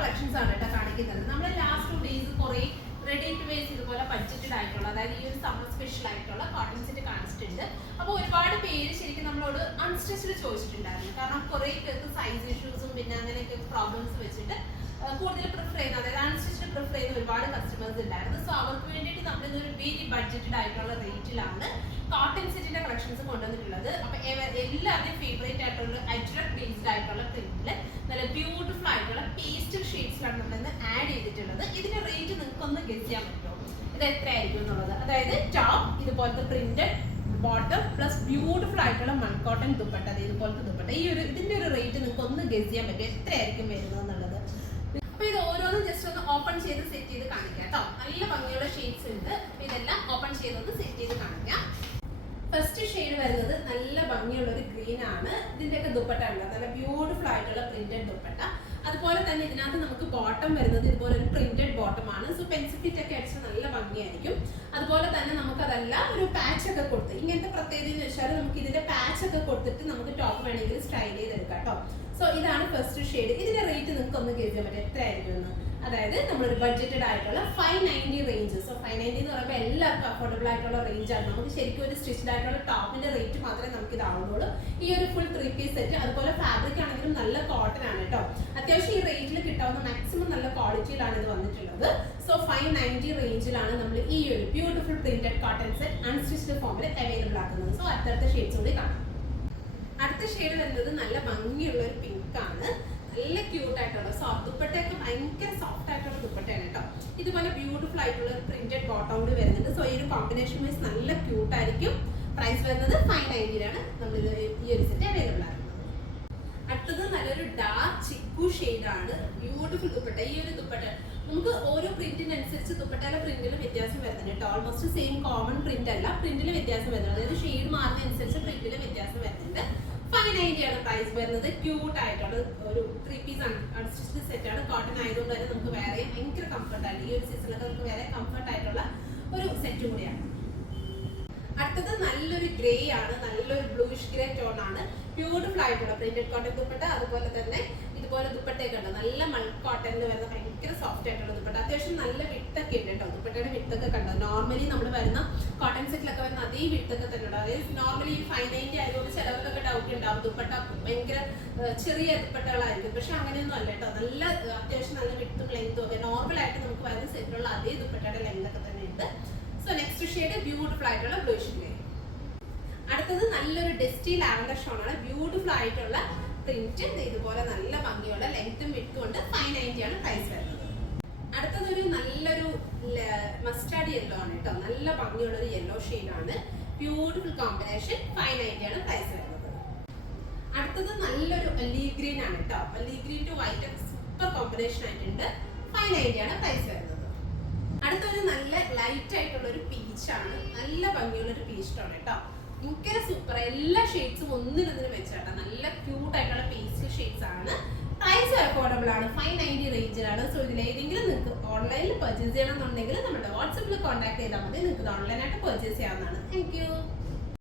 Collections ആണ് കേട്ടോ കാണിക്കുന്നത്. നമ്മൾ ലാസ്റ്റ് 2 ഡേയ്സ് കുറെ റെഡി ടു വെയർസ് ഇതുപോലെ ബഡ്ജറ്റഡ് ആയിട്ടുള്ള, അതായത് ഈ ഒരു സമ്മർ സ്പെഷ്യൽ ആയിട്ടുള്ള കോട്ടൺ സെറ്റ് കാണിച്ചിട്ടുണ്ട്. അപ്പോൾ ഒരുപാട് പേര് ശരിക്കും നമ്മളോട് അൺസ്റ്റിച്ച്ഡ് ചോദിച്ചിട്ടുണ്ടായിരുന്നു. കാരണം കുറെ പേർക്ക് സൈസ് ഇഷ്യൂസും പിന്നെ അങ്ങനെയൊക്കെ പ്രോബ്ലംസ് വെച്ചിട്ട് കൂടുതൽ പ്രിഫർ ചെയ്യുന്ന, അതായത് അൺസ്റ്റിച്ച്ഡ് പ്രിഫർ ചെയ്യുന്ന ഒരുപാട് കസ്റ്റമേഴ്സ് ഉണ്ടായിരുന്നു. സോ അവർക്ക് വേണ്ടിയിട്ട് നമ്മൾ ഇതൊരു വെരി ബഡ്ജറ്റഡ് ആയിട്ടുള്ള റേറ്റിലാണ് കോട്ടൺ സെറ്റിന്റെ കളക്ഷൻസ് കൊണ്ടുവന്നിട്ടുള്ളത്. അപ്പൊ എല്ലാവരുടെയും ഫേവറേറ്റ് ആയിട്ടുള്ള അജ്രക് ബേസ്ഡ് ആയിട്ടുള്ള പ്രിന്റില് നല്ല ബ്യൂട്ടിഫുൾ ആയിട്ടുള്ള പേസ്റ്റൽ ഷെയ്ഡ്സിലാണ് നമ്മളിന്ന് ആഡ് ചെയ്തിട്ടുള്ളത്. ഇതിന്റെ റേറ്റ് നിങ്ങൾക്ക് ഒന്ന് ഗസ് ചെയ്യാൻ പറ്റുമോ ഇത് എത്രയായിരിക്കും എന്നുള്ളത്? അതായത് ടോപ്പ് ഇതുപോലത്തെ പ്രിന്റഡ് ബോട്ടം പ്ലസ് ബ്യൂട്ടിഫുൾ ആയിട്ടുള്ള മൺകോട്ടൺ ദുപ്പട്ട, ഇതുപോലത്തെ ദുപ്പട്ട, ഇതിന്റെ ഒരു റേറ്റ് നിങ്ങൾക്ക് ഒന്ന് ഗസ് ചെയ്യാൻ പറ്റും എത്രയായിരിക്കും വരുന്നത് എന്നുള്ളത്. അപ്പൊ ഇത് ഓരോന്നും ജസ്റ്റ് ഒന്ന് ഓപ്പൺ ചെയ്ത് സെറ്റ് ചെയ്ത് കാണിക്കാം കേട്ടോ. നല്ല ഭംഗിയുള്ള ഷെയ്ഡ്സ് ഉണ്ട്. ഇതെല്ലാം ഓപ്പൺ ചെയ്തൊന്ന് സെറ്റ് ചെയ്ത് കാണിക്കാം. ഫസ്റ്റ് ഷെയ്ഡ് വരുന്നത് നല്ല ഭംഗിയുള്ള ഒരു ഗ്രീൻ ആണ്. ഇതിന്റെയൊക്കെ ദുപ്പട്ട ഉണ്ട്, നല്ല ബ്യൂട്ടിഫുൾ ആയിട്ടുള്ള പ്രിന്റഡ് ദുപ്പട്ട. അതുപോലെ തന്നെ ഇതിനകത്ത് നമുക്ക് ബോട്ടം വരുന്നത് ഇതുപോലെ ഒരു പ്രിന്റഡ് ബോട്ടം ആണ്. സോ പെൻസിൽ ഫിറ്റ് ഒക്കെ അടിച്ചാൽ നല്ല ഭംഗിയായിരിക്കും. അതുപോലെ തന്നെ നമുക്കതല്ല ഒരു പാച്ച് ഒക്കെ കൊടുത്ത്, ഇങ്ങനത്തെ പ്രത്യേകത എന്ന് വെച്ചാൽ നമുക്ക് ഇതിന്റെ പാച്ച് ഒക്കെ കൊടുത്തിട്ട് നമുക്ക് ടോപ്പ് വേണമെങ്കിൽ സ്റ്റൈൽ ചെയ്തെടുക്കാം കേട്ടോ. സോ ഇതാണ് ഫസ്റ്റ് ഷെയ്ഡ്. ഇതിന്റെ റേറ്റ് നിങ്ങൾക്ക് ഒന്ന് ഗസ് ചെയ്യാൻ പറ്റും എത്രയായിരിക്കും എന്ന്. അതായത് നമ്മളൊരു ബഡ്ജറ്റഡ് ആയിട്ടുള്ള 590 റേഞ്ച്. സോ 590 എന്ന് പറയുമ്പോൾ എല്ലാവർക്കും അഫോർഡബിൾ ആയിട്ടുള്ള റേഞ്ച് ആണ്. നമുക്ക് ശരിക്കും ഒരു സ്റ്റിച്ച്ഡ് ആയിട്ടുള്ള ടോപ്പിന്റെ റേറ്റ് മാത്രമേ നമുക്ക് ഇതാവുന്നുള്ളൂ. ഈ ഒരു ഫുൾ 3 പീസ് സെറ്റ്, അതുപോലെ ഫാബ്രിക് ആണെങ്കിലും നല്ല കോട്ടൺ ആണ് കേട്ടോ. അത്യാവശ്യം ഈ റേറ്റിൽ കിട്ടാവുന്ന മാക്സിമം നല്ല ക്വാളിറ്റിയിലാണ് ഇത് വന്നിട്ടുള്ളത്. സോ 590 റേഞ്ചിലാണ് നമ്മൾ ഈ ഒരു beautiful printed cotton set unstitched ഫോമിൽ അവൈലബിൾ ആക്കുന്നത്. സോ അടുത്ത ഷെയ്ഡ്സ് കൂടി കാണാം. അടുത്ത ഷെയ്ഡ് വരുന്നത് നല്ല ഭംഗിയുള്ള ഒരു പിങ്ക് ആണ്. നല്ല ക്യൂട്ട് ആയിട്ടുള്ള ദുപ്പട്ടയൊക്കെ ഭയങ്കര സോഫ്റ്റ് ആയിട്ടുള്ള ദുപ്പട്ടയാണ് കേട്ടോ. ഇതുപോലെ ബ്യൂട്ടിഫുൾ ആയിട്ടുള്ള ഒരു പ്രിന്റഡ് ബോട്ടം കൂടി വരുന്നുണ്ട്. സോ ഈ ഒരു കോമ്പിനേഷൻ വൈസ് നല്ല ക്യൂട്ട് ആയിരിക്കും. പ്രൈസ് വരുന്നത് 590 നമ്മൾ ഈ ഒരു സെറ്റ് അവൈലബിൾ ആക്കുന്നത്. അടുത്തത് നല്ലൊരു ഡാർക്ക് ചിക്കു ഷെയ്ഡ് ആണ്. ബ്യൂട്ടിഫുൾ ദുപ്പട്ട. ഈ ഒരു ദുപ്പട്ട നമുക്ക് ഓരോ പ്രിന്റിനനുസരിച്ച് ദുപ്പട്ടയിലെ പ്രിന്റിലും വ്യത്യാസം വരുന്നുണ്ട് കേട്ടോ. ഓൾമോസ്റ്റ് സെയിം കോമൺ പ്രിന്റ് അല്ല, പ്രിന്റിൽ വ്യത്യാസം വരുന്നുണ്ട്. അതായത് ഷെയ്ഡ് മാറുന്നതനുസരിച്ച് പ്രിന്റിൽ വ്യത്യാസം വരുന്നുണ്ട്. 590 ആണ് പ്രൈസ് വരുന്നത്. ക്യൂട്ട് ആയിട്ടുള്ള ഒരു 3 പീസ് അൺസ്റ്റിച്ച്ഡ് സെറ്റ് ആണ്. കോട്ടൺ ആയതുകൊണ്ട് തന്നെ നമുക്ക് വേറെ ഭയങ്കര കംഫർട്ട് ആയിട്ട് ഈ ഒരു സീസണിലൊക്കെ നമുക്ക് വേറെ കംഫർട്ട് ആയിട്ടുള്ള ഒരു സെറ്റ് കൂടിയാണ്. അടുത്തത് നല്ലൊരു ഗ്രേ ആണ്, നല്ലൊരു ബ്ലൂയിഷ് ഗ്രേ ടോൺ ആണ്. ബ്യൂട്ടിഫുൾ ആയിട്ടുള്ള പ്രിന്റഡ് കോട്ടൺ ദുപ്പട്ട. അതുപോലെ തന്നെ ഇതുപോലെ ദുപ്പട്ടയൊക്കെ ഉണ്ട്, നല്ല മൾട്ടി കോട്ടണിൽ വരുന്ന ഭയങ്കര സോഫ്റ്റ് ആയിട്ടുള്ള ദുപ്പട്ട. അത്യാവശ്യം നല്ല വിട്ടൊക്കെ ഉണ്ട് കേട്ടോ. ദുപ്പട്ടയുടെ വിട്ടൊക്കെ കണ്ടോ, നോർമലി നമ്മൾ വരുന്ന കോട്ടൺ സെറ്റിലൊക്കെ വരുന്ന അതേ വിട്ടൊക്കെ തന്നെ ഉണ്ട്. അതായത് നോർമലി 590 ആയതുകൊണ്ട് ചിലവർക്കൊക്കെ ഡൗട്ട് ഉണ്ടാവും ദുപ്പട്ട ഭയങ്കര ചെറിയ ദുപ്പട്ടകളായിരിക്കും. പക്ഷെ അങ്ങനെയൊന്നും അല്ല കേട്ടോ. നല്ല അത്യാവശ്യം നല്ല വിട്ടും ലെങ്ത്തും ഒക്കെ നോർമൽ ആയിട്ട് നമുക്ക് വരുന്ന സെറ്റിലുള്ള അതേ ദുപ്പട്ടയുടെ ലെങ്ത് ഒക്കെ തന്നെ ഉണ്ട്. സോ നെക്സ്റ്റ് ഷെയ്ഡ് ബ്യൂട്ടിഫുൾ ആയിട്ടുള്ള ബ്ലൂയിഷ് ഗ്രേ. അടുത്തത് നല്ലൊരു ഡസ്റ്റി ലാവൻഡർ ഷോൺ ആണ്. ബ്യൂട്ടിഫുൾ ആയിട്ടുള്ള പ്രിന്റ്, ഇതുപോലെ നല്ല ഭംഗിയുള്ള ലെങ്ത്തും വിട്ടും ഉണ്ട്. 590 ആണ് പ്രൈസ് വരുന്നത്. അടുത്തതൊരു നല്ലൊരു മസ്റ്റാർഡ് യെല്ലോ ആണ് കേട്ടോ. നല്ല ഭംഗിയുള്ള ഒരു യെല്ലോ ഷെയ്ഡ് ആണ്. Beautiful combination. 590 ആണ് പ്രൈസ് വരുന്നത്. അടുത്തത് നല്ലൊരു ഒലീവ് ഗ്രീൻ ആണ് കേട്ടോ. Olive green to white super combination ആയിട്ടുണ്ട്. 590 ആണ് പ്രൈസ് വരുന്നത്. അടുത്തൊരു നല്ല ലൈറ്റ് ആയിട്ടുള്ള ഒരു പീച്ച് ആണ്. നല്ല ഭംഗിയുള്ള ഒരു പീച്ച് ടോൺ കേട്ടോ. ഭയങ്കര സൂപ്പർ. എല്ലാ ഷെയ്ഡ്സും ഒന്നിനൊന്നിനും വെച്ചാട്ടോ. നല്ല ക്യൂട്ട് ആയിട്ടുള്ള പേസ്റ്റൽ ഷെയ്ഡ്സ് ആണ്. പ്രൈസ് അഫോർഡബിൾ ആണ്. 590 റേഞ്ചിലാണ്. സോ ഇതിലേതെങ്കിലും നിങ്ങൾക്ക് ഓൺലൈനിൽ പർച്ചേസ് ചെയ്യണമെന്നുണ്ടെങ്കിൽ നമ്മുടെ വാട്സപ്പിൽ കോൺടാക്ട് ചെയ്താൽ മതി. നിങ്ങൾക്ക് ഓൺലൈനായിട്ട് പർച്ചേസ് ചെയ്യാവുന്നതാണ്. Thank you.